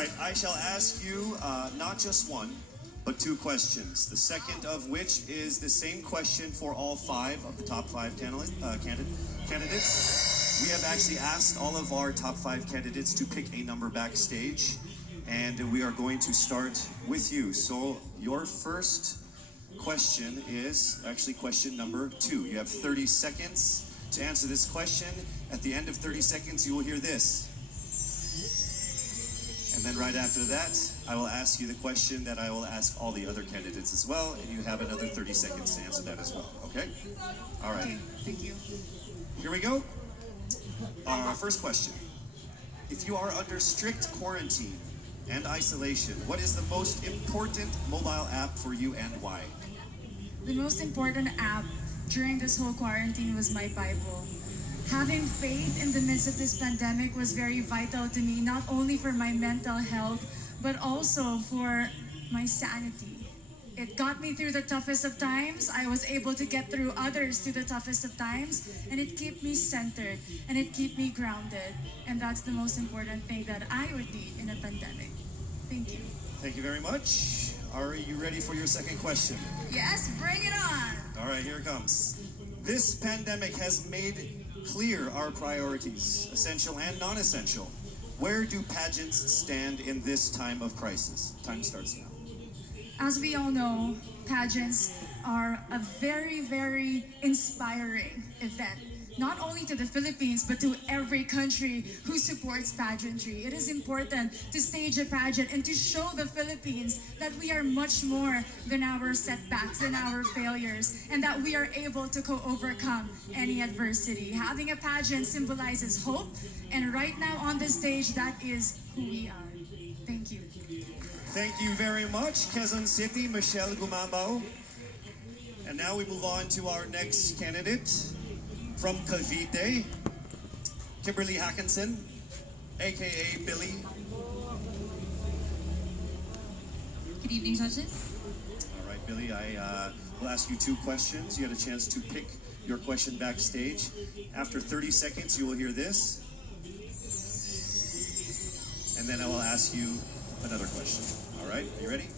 right, I shall ask you not just one, but two questions. The second of which is the same question for all five of the top five candidates. We have actually asked all of our top five candidates to pick a number backstage, and we are going to start with you. So your first question is actually question number 2. You have 30 seconds to answer this question. At the end of 30 seconds, you will hear this. And then right after that, I will ask you the question that I will ask all the other candidates as well, and you have another 30 seconds to answer that as well, okay? All right. Okay, thank you. Here we go. Our first question. If you are under strict quarantine and isolation, what is the most important mobile app for you and why? The most important app during this whole quarantine was my Bible. Having faith in the midst of this pandemic was very vital to me, not only for my mental health, but also for my sanity. It got me through the toughest of times. I was able to get through others through the toughest of times, and it kept me centered, and it kept me grounded. And that's the most important thing that I would need in a pandemic. Thank you. Thank you very much. Are you ready for your second question? Yes, bring it on! All right, here it comes. This pandemic has made clear our priorities, essential and non-essential. Where do pageants stand in this time of crisis? Time starts now. As we all know, pageants are a very, very inspiring event. Not only to the Philippines, but to every country who supports pageantry. It is important to stage a pageant and to show the Philippines that we are much more than our setbacks and our failures, and that we are able to overcome any adversity. Having a pageant symbolizes hope, and right now on the stage, that is who we are. Thank you. Thank you very much, Quezon City, Michelle Gumabao. And now we move on to our next candidate. From Cavite, Kimberly Hackinson, aka Billy. Good evening, judges. All right, Billy, I will ask you two questions. You had a chance to pick your question backstage. After 30 seconds, you will hear this. And then I will ask you another question. All right, are you ready?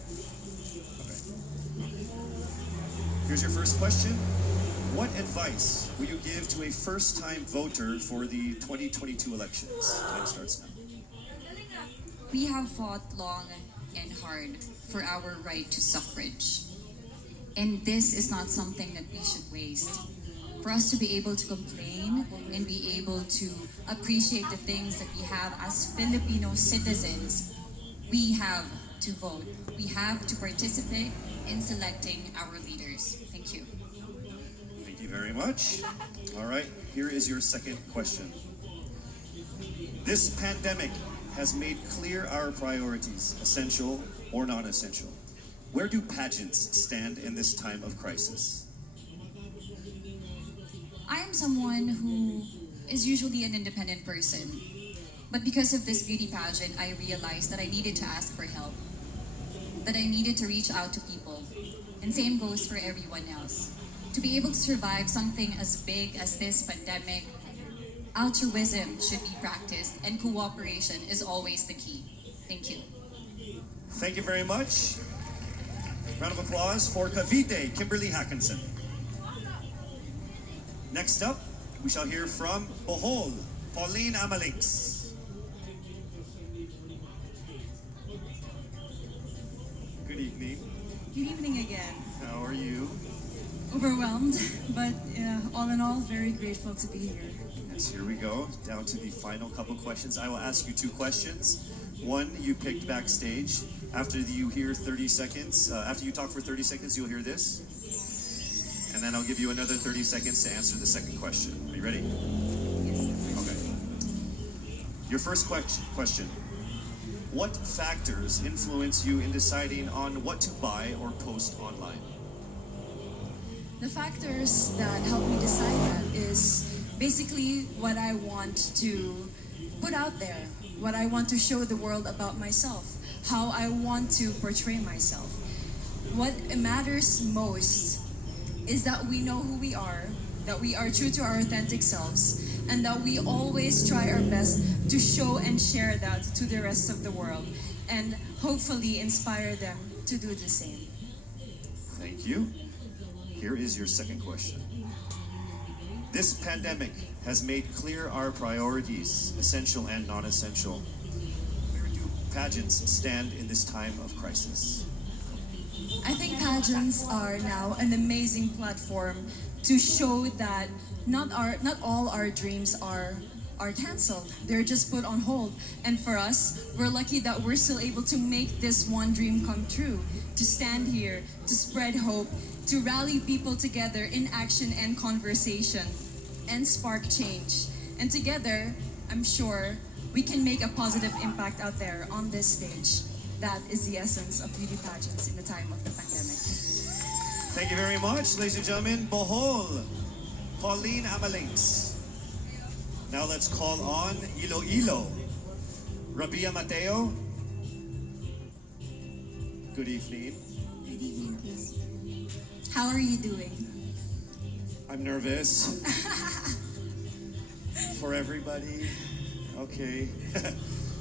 Okay. Here's your first question. What advice will you give to a first-time voter for the 2022 elections? Time starts now. We have fought long and hard for our right to suffrage. And this is not something that we should waste. For us to be able to complain and be able to appreciate the things that we have as Filipino citizens, we have to vote. We have to participate in selecting our leaders. Thank you. Thank you very much. All right, here is your second question. This pandemic has made clear our priorities, essential or non-essential. Where do pageants stand in this time of crisis? I am someone who is usually an independent person. But because of this beauty pageant, I realized that I needed to ask for help. That I needed to reach out to people. And same goes for everyone else. To be able to survive something as big as this pandemic, altruism should be practiced and cooperation is always the key. Thank you. Thank you very much. Round of applause for Cavite, Kimberly Hackinson. Next up, we shall hear from Bohol, Pauline Amalix. Good evening. Good evening again. How are you? Overwhelmed, but all in all, very grateful to be here. Yes, here we go. Down to the final couple questions. I will ask you two questions. One you picked backstage. After you hear 30 seconds, after you talk for 30 seconds, you'll hear this. And then I'll give you another 30 seconds to answer the second question. Are you ready? Yes. Okay. Your first question. What factors influence you in deciding on what to buy or post online? The factors that help me decide that is basically what I want to put out there, what I want to show the world about myself, how I want to portray myself. What matters most is that we know who we are, that we are true to our authentic selves, and that we always try our best to show and share that to the rest of the world, and hopefully inspire them to do the same. Thank you. Here is your second question. This pandemic has made clear our priorities, essential and non-essential. Where do pageants stand in this time of crisis? I think pageants are now an amazing platform to show that not all our dreams are canceled. They're just put on hold. And for us, we're lucky that we're still able to make this one dream come true, to stand here, to spread hope, to rally people together in action and conversation, and spark change. And together, I'm sure we can make a positive impact out there on this stage. That is the essence of beauty pageants in the time of the pandemic. Thank you very much, ladies and gentlemen. Bohol, Pauline Amalinks. Now let's call on Iloilo, Rabia Mateo. Good evening. Good evening, please. How are you doing? I'm nervous. For everybody. Okay.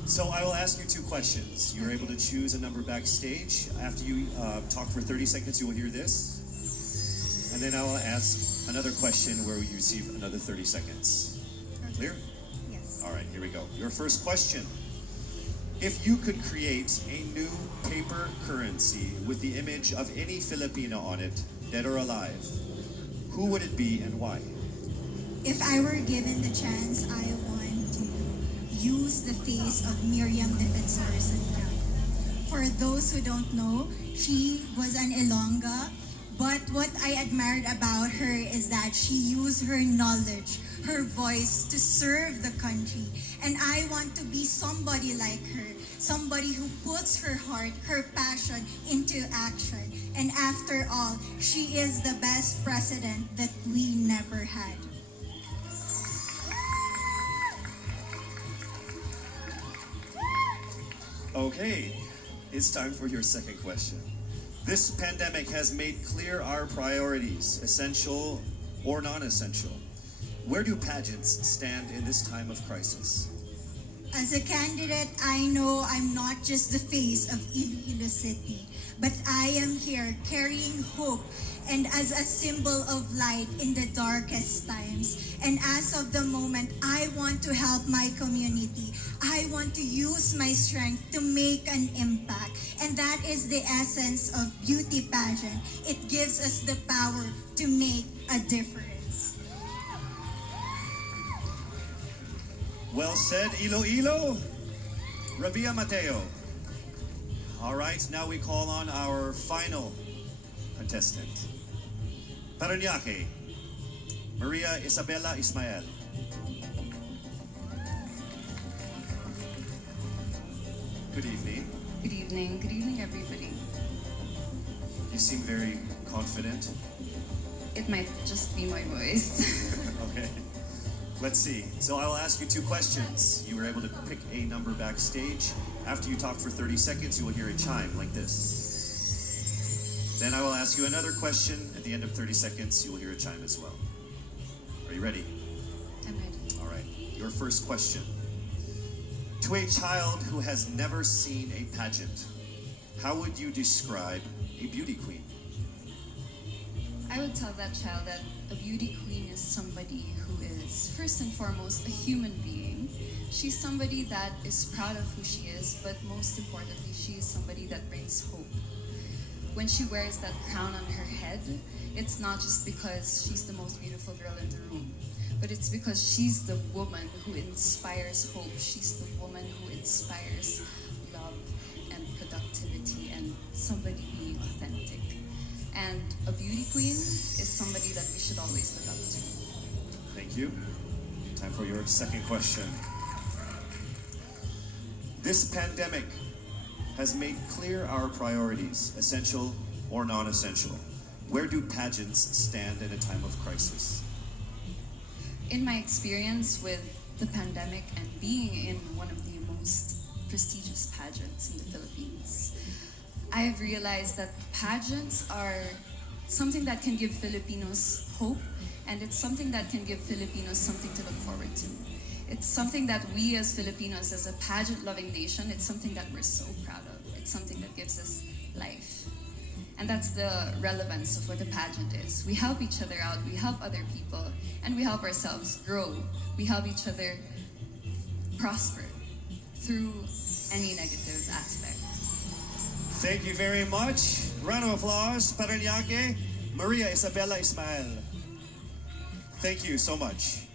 So I will ask you two questions. You're able to choose a number backstage. After you talk for 30 seconds, you will hear this. And then I will ask another question where you receive another 30 seconds. Clear? Yes. All right, here we go. Your first question. If you could create a new paper currency with the image of any Filipino on it, dead or alive, who would it be and why? If I were given the chance, I want to use the face of Miriam Defensor Santiago. For those who don't know, she was an Ilongga, but what I admired about her is that she used her knowledge, her voice to serve the country. And I want to be somebody like her, somebody who puts her heart, her passion into action. And after all, she is the best president that we never had. Okay, it's time for your second question. This pandemic has made clear our priorities, essential or non-essential. Where do pageants stand in this time of crisis? As a candidate, I know I'm not just the face of Iloilo City, but I am here carrying hope and as a symbol of light in the darkest times. And as of the moment, I want to help my community. I want to use my strength to make an impact. And that is the essence of beauty pageant. It gives us the power to make a difference. Well said, Iloilo. Rabia Mateo. All right, now we call on our final contestant. Parañaque, Maria Isabella Ismael. Good evening. Good evening. Good evening, everybody. You seem very confident. It might just be my voice. Okay. Let's see. So I will ask you two questions. You were able to pick a number backstage. After you talk for 30 seconds, you will hear a chime like this. Then I will ask you another question. At the end of 30 seconds, you will hear a chime as well. Are you ready? I'm ready. All right. Your first question. To a child who has never seen a pageant, how would you describe a beauty queen? I would tell that child that a beauty queen is somebody who is, first and foremost, a human being. She's somebody that is proud of who she is, but most importantly, she is somebody that brings hope. When she wears that crown on her head, it's not just because she's the most beautiful girl in the room, but it's because she's the woman who inspires hope. She's the woman who inspires love and productivity and somebody being authentic. And a beauty queen is somebody that we should always look up to. Thank you. Time for your second question. This pandemic has made clear our priorities, essential or non-essential. Where do pageants stand in a time of crisis? In my experience with the pandemic and being in one of the most prestigious pageants in the Philippines, I have realized that pageants are something that can give Filipinos hope and it's something that can give Filipinos something to look forward to. It's something that we as Filipinos, as a pageant-loving nation, it's something that we're so proud of. It's something that gives us life. And that's the relevance of what a pageant is. We help each other out, we help other people, and we help ourselves grow. We help each other prosper through any negative aspects. Thank you very much. Round of applause, Parañaque, Maria Isabela Ismael. Thank you so much.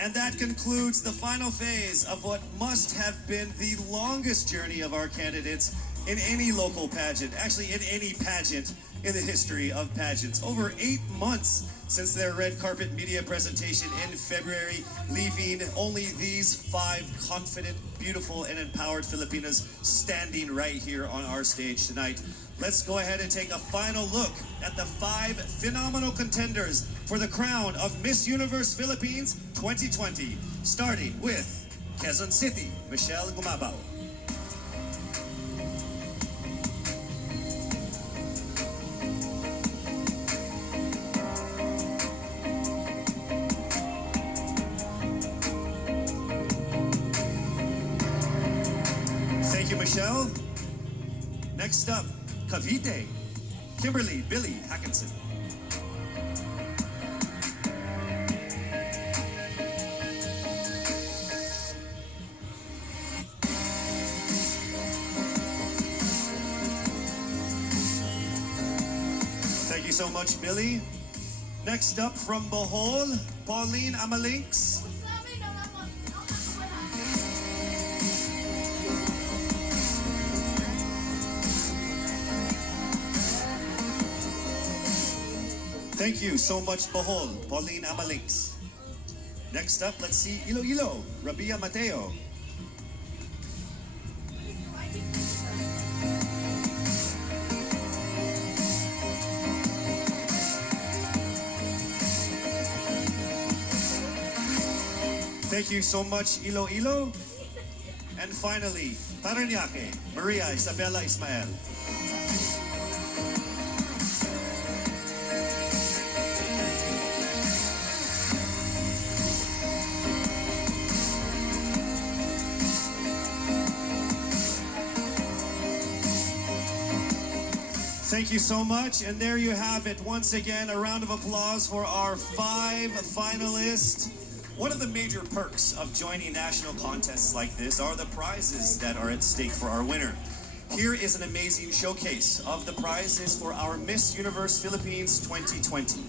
And that concludes the final phase of what must have been the longest journey of our candidates in any local pageant, actually in any pageant in the history of pageants. Over 8 months since their red carpet media presentation in February, leaving only these 5 confident, beautiful, and empowered Filipinas standing right here on our stage tonight. Let's go ahead and take a final look at the 5 phenomenal contenders for the crown of Miss Universe Philippines 2020, starting with Quezon City, Michelle Gumabao. Thank you, Michelle. Next up, Cavite, Kimberly Billy Hackinson. Thank you so much, Billy. Next up from Bohol, Pauline Amalinks. Thank you so much, Bohol, Pauline Amalinks. Next up, let's see Iloilo, Rabia Mateo. Thank you so much, Iloilo. And finally, Parañaque, Maria Isabela Ismael. Thank you so much. And there you have it. Once again, a round of applause for our 5 finalists. One of the major perks of joining national contests like this are the prizes that are at stake for our winner. Here is an amazing showcase of the prizes for our Miss Universe Philippines 2020.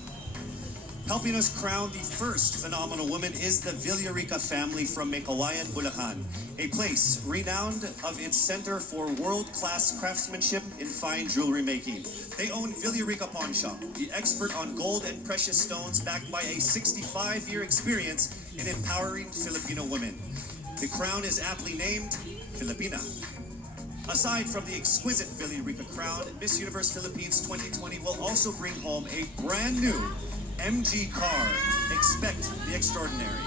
Helping us crown the first phenomenal woman is the Villarica family from Mekawayan, Bulacan, a place renowned of its center for world-class craftsmanship in fine jewelry making. They own Villarica Pawn Shop, the expert on gold and precious stones, backed by a 65-year experience in empowering Filipino women. The crown is aptly named Filipina. Aside from the exquisite Villarica crown, Miss Universe Philippines 2020 will also bring home a brand new MG car. Expect the extraordinary.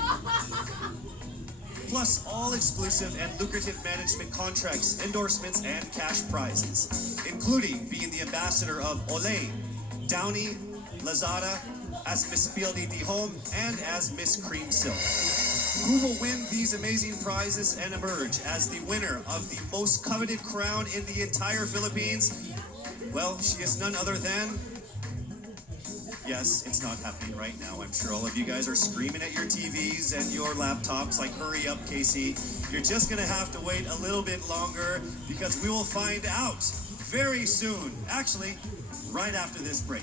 Plus all exclusive and lucrative management contracts, endorsements, and cash prizes, including being the ambassador of Olay, Downy, Lazada, as Miss PLDT Home, and as Miss Cream Silk. Who will win these amazing prizes and emerge as the winner of the most coveted crown in the entire Philippines? Well, she is none other than... Yes, it's not happening right now. I'm sure all of you guys are screaming at your TVs and your laptops like, hurry up, Casey. You're just gonna have to wait a little bit longer because we will find out very soon. Actually, right after this break.